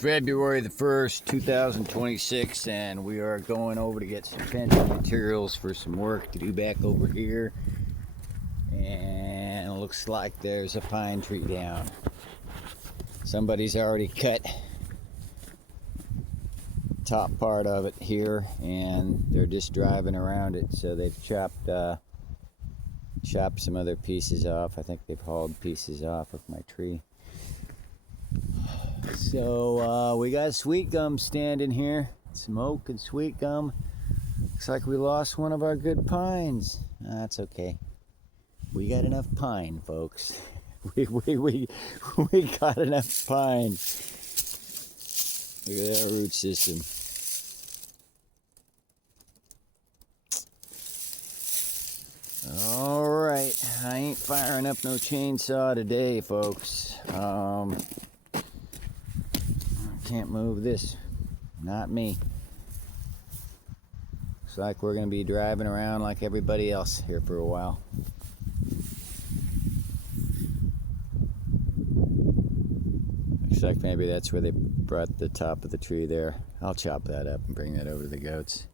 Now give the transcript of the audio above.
February the 1st, 2026, and we are going over to get some fencing materials for some work to do back over here. And it looks like there's a pine tree down. Somebody's already cut top part of it here, and they're just driving around it. So they've chopped some other pieces off. I think they've hauled pieces off of my tree. So we got sweet gum standing here, some oak and sweet gum. Looks like we lost one of our good pines. That's okay. We got enough pine, folks. We got enough pine. Look at that root system. All right, I ain't firing up no chainsaw today, folks. Can't move this, not me. Looks like we're gonna be driving around like everybody else here for a while. Looks like maybe that's where they brought the top of the tree there. I'll chop that up and bring that over to the goats.